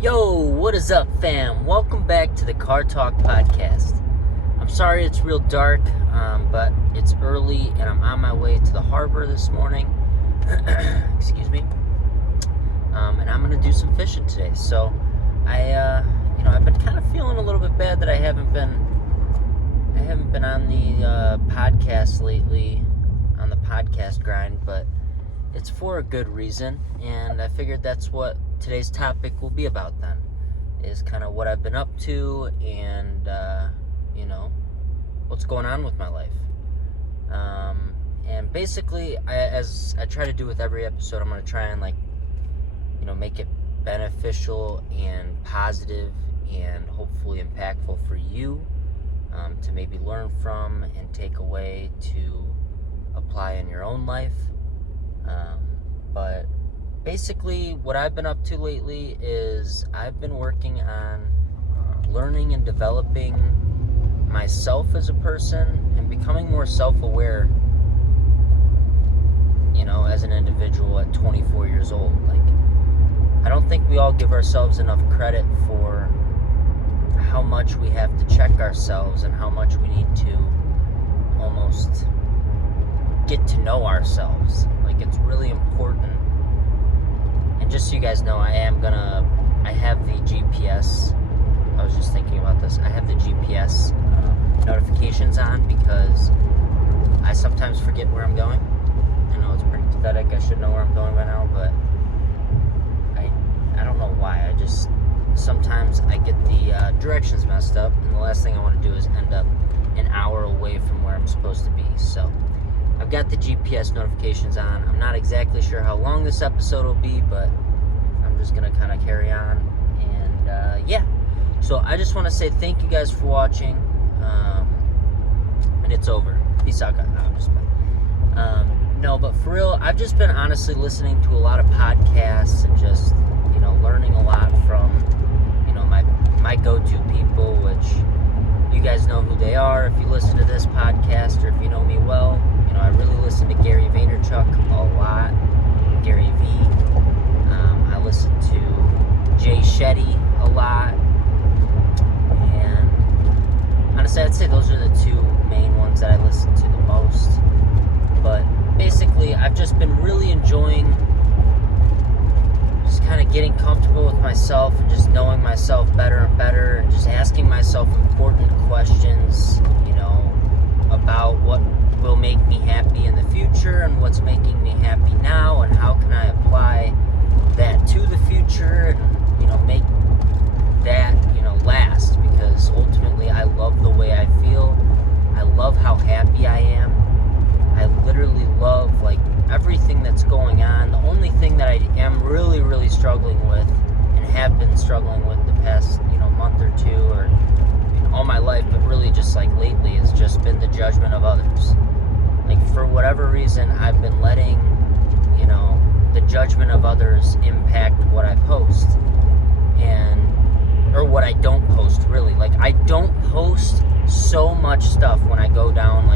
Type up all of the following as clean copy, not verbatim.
Yo, what is up, fam? Welcome back to the Car Talk podcast. I'm sorry it's real dark, but it's early and I'm on my way to the harbor this morning. Excuse me. And I'm gonna do some fishing today. So, I've been kind of feeling a little bit bad that I haven't been on the podcast lately, on the podcast grind, but it's for a good reason, and I figured that's what today's topic will be about then, is kind of what I've been up to and, what's going on with my life. And basically, as I try to do with every episode, I'm going to try and, make it beneficial and positive and hopefully impactful for you to maybe learn from and take away to apply in your own life. But basically, what I've been up to lately is I've been working on learning and developing myself as a person and becoming more self-aware, as an individual at 24 years old. I don't think we all give ourselves enough credit for how much we have to check ourselves and how much we need to almost get to know ourselves. It's really important. And just so you guys know, I have the GPS. I was just thinking about this. I have the GPS notifications on because I sometimes forget where I'm going. I know it's pretty pathetic. I should know where I'm going by now, but I don't know why. Sometimes I get the directions messed up, and the last thing I want to do is end up an hour away from where I'm supposed to be. So I've got the GPS notifications on. I'm not exactly sure how long this episode will be, but I'm just going to kind of carry on. And, So I just want to say thank you guys for watching. And it's over. Peace out, guys. No, I'm just playing. But for real, I've just been honestly listening to a lot of podcasts and just, learning a lot from, my go-to people, which you guys know who they are if you listen to this podcast or if you know me well. I really listen to Gary Vaynerchuk a lot, Gary V. I listen to Jay Shetty a lot, and honestly, I'd say those are the two main ones that I listen to the most. But basically, I've just been really enjoying just kind of getting comfortable with myself and just knowing myself better and better, and just asking myself important questions, about what will make me happy in the future and what's making me happy now, and how can I apply that to the future and, make that, last, because ultimately I love the way I feel. I love how happy I am. I literally love, everything that's going on. The only thing that I am really, really struggling with and have been struggling with the past, month or two, or all my life, but really just lately, has just been the judgment of others. For whatever reason, I've been letting, the judgment of others impact what I post, or what I don't post, really. I don't post so much stuff when I go down,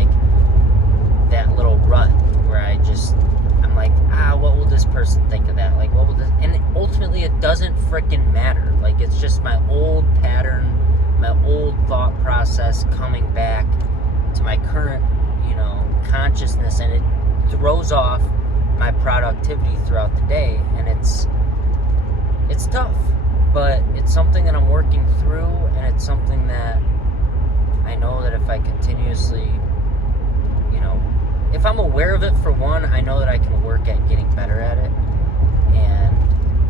that little rut where I'm like, what will this person think of that? What will this, and ultimately it doesn't frickin' matter. It's just my old pattern, my old thought process coming back to my current, consciousness, and it throws off my productivity throughout the day, and it's tough, but it's something that I'm working through, and it's something that I know that if I continuously, if I'm aware of it, for one, I know that I can work at getting better at it, and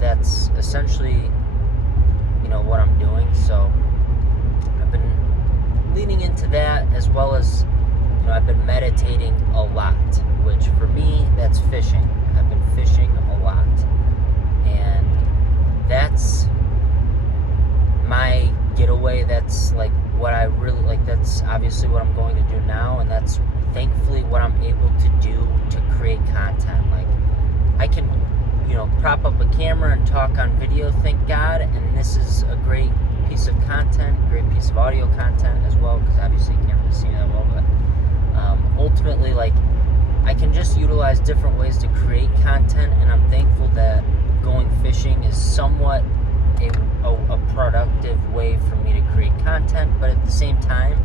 that's essentially, what I'm doing. So I've been leaning into that, as well as, I've been meditating a lot, which for me, that's fishing. I've been fishing a lot, and that's my getaway. That's what I really like. That's obviously what I'm going to do now, and that's thankfully what I'm able to do to create content. I can, prop up a camera and talk on video, thank God, and this is a great piece of content, great piece of audio content as well, because obviously you can't really see that well, but ultimately, I can just utilize different ways to create content, and I'm thankful that going fishing is somewhat a productive way for me to create content, but at the same time,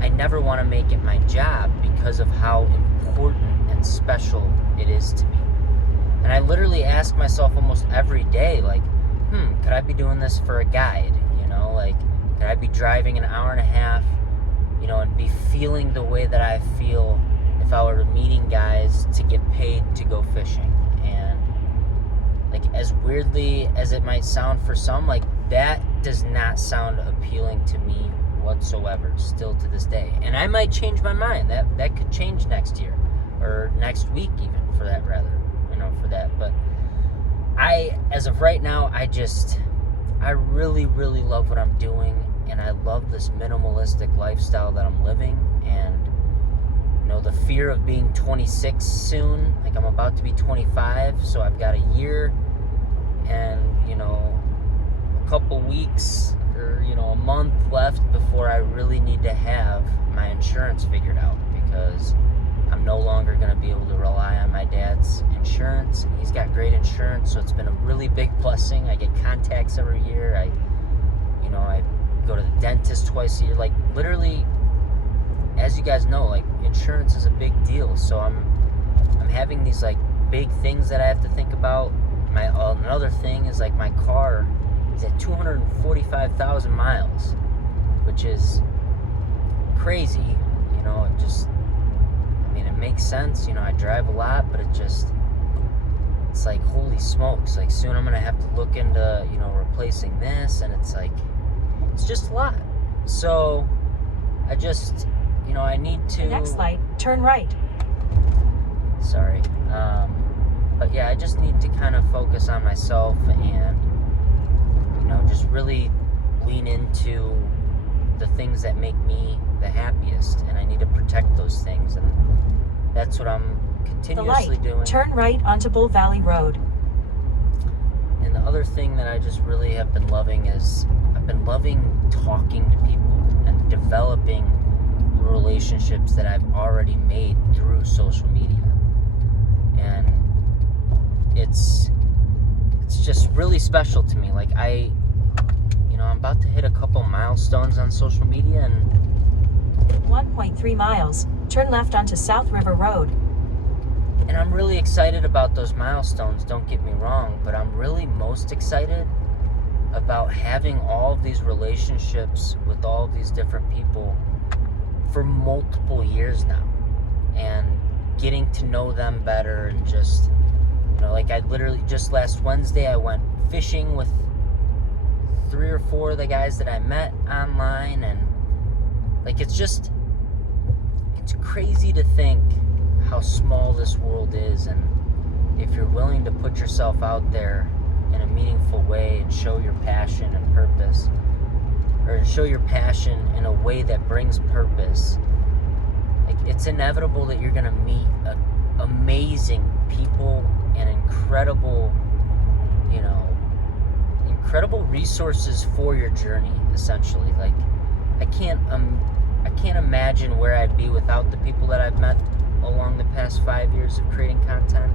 I never want to make it my job because of how important and special it is to me. And I literally ask myself almost every day, like, could I be doing this for a guide? Like, could I be driving an hour and a half, and be feeling the way that I feel if I were meeting guys to get paid to go fishing? And like, as weirdly as it might sound for some, like, that does not sound appealing to me whatsoever, still to this day. And I might change my mind. That could change next year, or next week even, for that but as of right now, I really, really love what I'm doing, and I love this minimalistic lifestyle that I'm living. And the fear of being 26 soon, like, I'm about to be 25, so I've got a year and a couple weeks, or a month left before I really need to have my insurance figured out, because I'm no longer going to be able to rely on my dad's insurance. He's got great insurance, so it's been a really big blessing. I get contacts every year. I go to the dentist twice a year. Like, literally, as you guys know, like, insurance is a big deal. So I'm having these, like, big things that I have to think about. Another thing is, like, my car is at 245,000 miles, which is crazy. It makes sense. I drive a lot, but it's like, holy smokes. Like, soon I'm going to have to look into, replacing this, and it's like, it's just a lot. So I just, I need to... Next light, turn right. Sorry. But yeah, I just need to kind of focus on myself and, just really lean into the things that make me the happiest, and I need to protect those things, and that's what I'm continuously doing. Turn right onto Bull Valley Road. And the other thing that I just really have been loving is I've been loving talking to people and developing the relationships that I've already made through social media. And it's just really special to me. Like, I'm about to hit a couple milestones on social media, and 1.3 miles, turn left onto South River Road. And I'm really excited about those milestones, don't get me wrong, but I'm really most excited about having all of these relationships with all of these different people for multiple years now, and getting to know them better, and just, like, I literally, just last Wednesday, I went fishing with 3 or 4 of the guys that I met online, and, like, it's crazy to think how small this world is, and if you're willing to put yourself out there in a meaningful way and show your passion and purpose, or show your passion in a way that brings purpose, like, it's inevitable that you're going to meet amazing people and incredible resources for your journey, essentially. Like, I can't imagine where I'd be without the people that I've met along the past 5 years of creating content.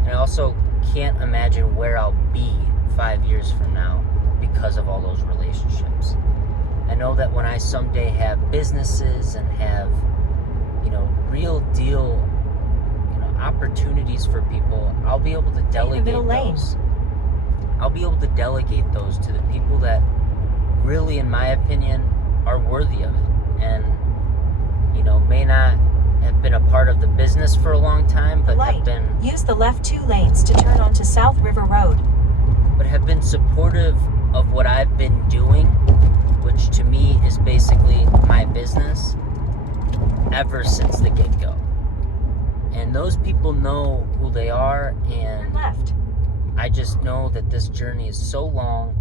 And I also can't imagine where I'll be 5 years from now because of all those relationships. I know that when I someday have businesses and have, real deal, opportunities for people, I'll be able to delegate those. I'll be able to delegate those to the people that really, in my opinion, are worthy of it. And, may not have been a part of the business for a long time, but have been... Use the left 2 lanes to turn onto South River Road. But have been supportive of what I've been doing, which to me is basically my business, ever since the get-go. And those people know who they are, and Turn left. I just know that this journey is so long,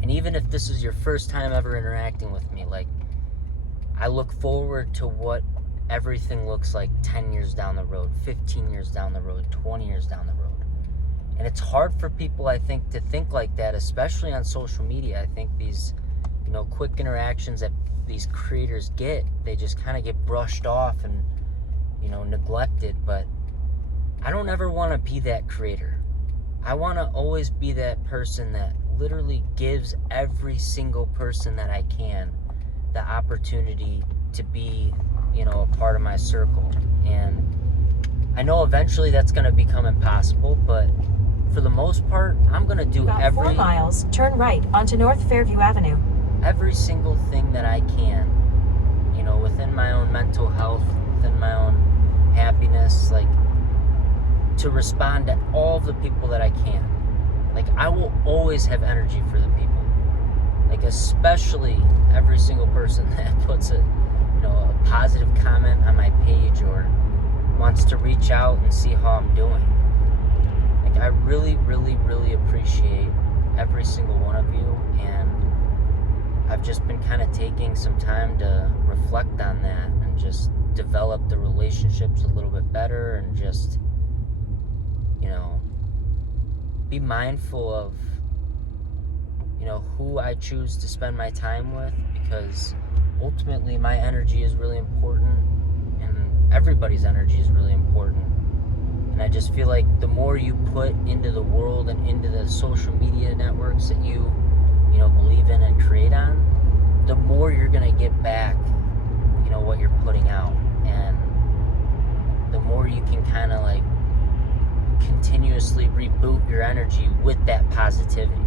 and even if this is your first time ever interacting with me, like, I look forward to what everything looks like 10 years down the road, 15 years down the road, 20 years down the road. And it's hard for people, I think, to think like that, especially on social media. I think these, quick interactions that these creators get, they just kind of get brushed off and, neglected. But I don't ever want to be that creator. I want to always be that person that literally gives every single person that I can the opportunity to be, a part of my circle. And I know eventually that's going to become impossible, but for the most part, I'm going to do About 4 miles, turn right onto North Fairview Avenue. Every single thing that I can, within my own mental health, within my own happiness, like, to respond to all the people that I can. Like, I will always have energy for the people. Like, especially every single person that puts a positive comment on my page or wants to reach out and see how I'm doing. Like, I really, really, really appreciate every single one of you, and I've just been kind of taking some time to reflect on that and just develop the relationships a little bit better and just, be mindful of, who I choose to spend my time with, because ultimately my energy is really important and everybody's energy is really important. And I just feel like the more you put into the world and into the social media networks that you believe in and create on, the more you're going to get back, what you're putting out. And the more you can kind of like continuously reboot your energy with that positivity.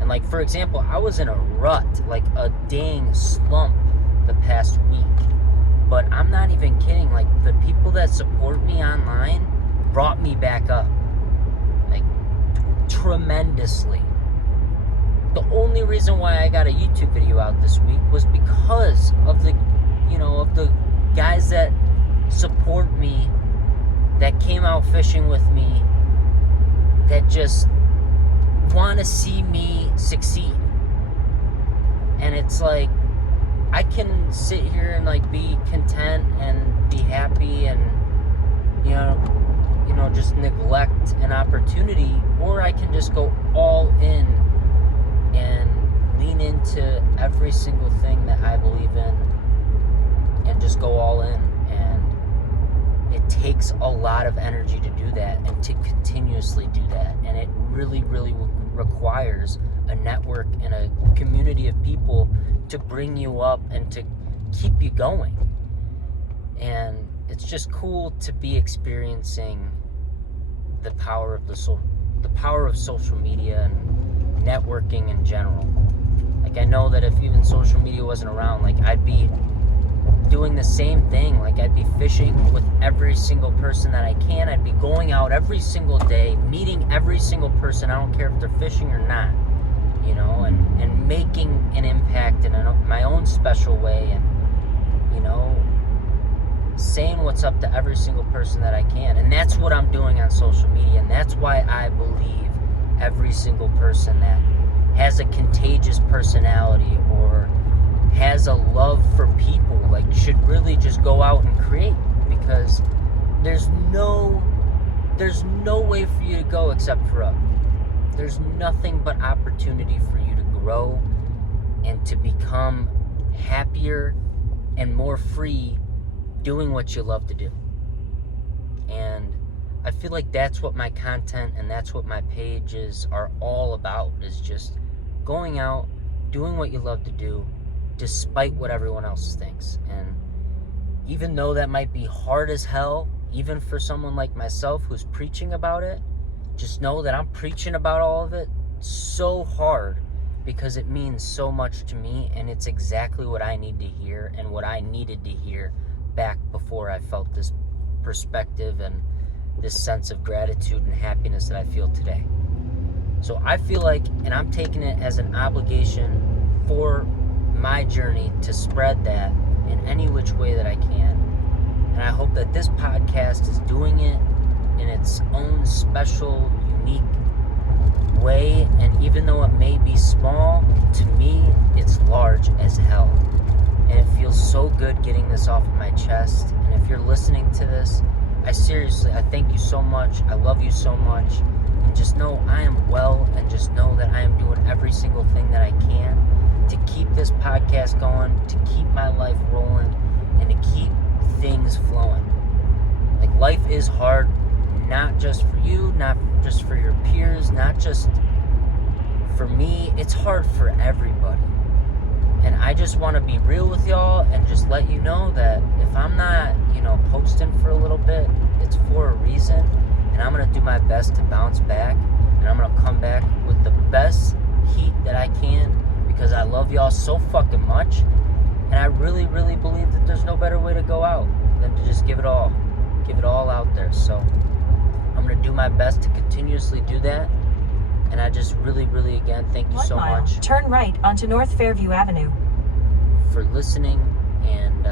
And like, for example, I was in a rut, like a dang slump the past week. But I'm not even kidding. Like, the people that support me online brought me back up. Like, tremendously. The only reason why I got a YouTube video out this week was because of the guys that support me, that came out fishing with me, that just want to see me succeed. And it's like, I can sit here and like be content and be happy and just neglect an opportunity, or I can just go all in and lean into every single thing that I believe in and just go all in. And it takes a lot of energy to do that and to continuously do that. And it really, really requires a network and a community of people to bring you up and to keep you going. And it's just cool to be experiencing the power of social media and networking in general. Like, I know that if even social media wasn't around, like, I'd be doing the same thing. Like, I'd be fishing with every single person that I can. I'd be going out every single day, meeting every single person. I don't care if they're fishing or not, and making an impact in my own special way, and saying what's up to every single person that I can. And that's what I'm doing on social media, and that's why I believe every single person that has a contagious personality or has a love for people, like, should really just go out and create, because there's no way for you to go except for up. There's nothing but opportunity for you to grow and to become happier and more free doing what you love to do. And I feel like that's what my content and that's what my pages are all about, is just going out, doing what you love to do, despite what everyone else thinks. And even though that might be hard as hell, even for someone like myself who's preaching about it, just know that I'm preaching about all of it so hard because it means so much to me, and it's exactly what I need to hear and what I needed to hear back before I felt this perspective and this sense of gratitude and happiness that I feel today. So I feel like, and I'm taking it as an obligation for my journey to spread that in any which way that I can. And I hope that this podcast is doing it in its own special, unique way. And even though it may be small, to me, it's large as hell. And it feels so good getting this off of my chest. And if you're listening to this, I thank you so much. I love you so much. And just know I am well, and just know that I am doing every single thing that I can to keep this podcast going, to keep my life rolling, and to keep things flowing. Like, life is hard, not just for you, not just for your peers, not just for me, it's hard for everybody. And I just want to be real with y'all and just let you know that if I'm not, posting for a little bit, it's for a reason. And I'm going to do my best to bounce back. And I'm going to come back with the best heat that I can because I love y'all so fucking much. And I really, really believe that there's no better way to go out than to just give it all out there. So I'm going to do my best to continuously do that. And I just really, really, again, thank you 1 so mile. much Turn right onto North Fairview Avenue. for listening. And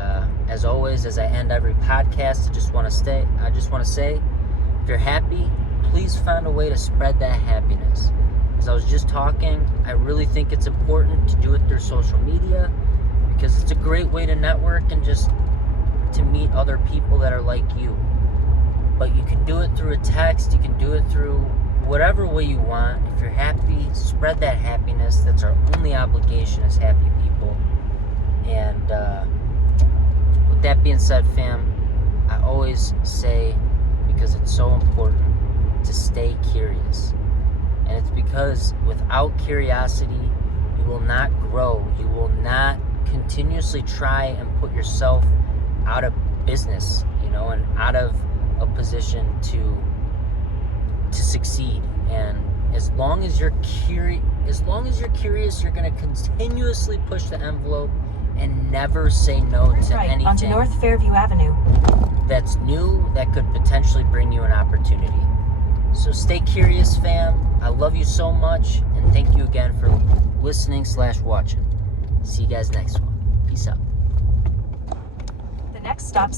as always, as I end every podcast, I just want to say, if you're happy, please find a way to spread that happiness. As I was just talking, I really think it's important to do it through social media because it's a great way to network and just to meet other people that are like you. But you can do it through a text, you can do it through whatever way you want. If you're happy, spread that happiness. That's our only obligation as happy people. And with that being said, fam, I always say, because it's so important, to stay curious. And it's because without curiosity, you will not grow. You will not continuously try and put yourself out of business, and out of a position to succeed. And as long as you're curious, you're going to continuously push the envelope and never say no Turn to right anything onto North Fairview Avenue. that's new, that could potentially bring you an opportunity. So stay curious, fam. I love you so much, and thank you again for listening/watching. See you guys next one. Peace out. The next stop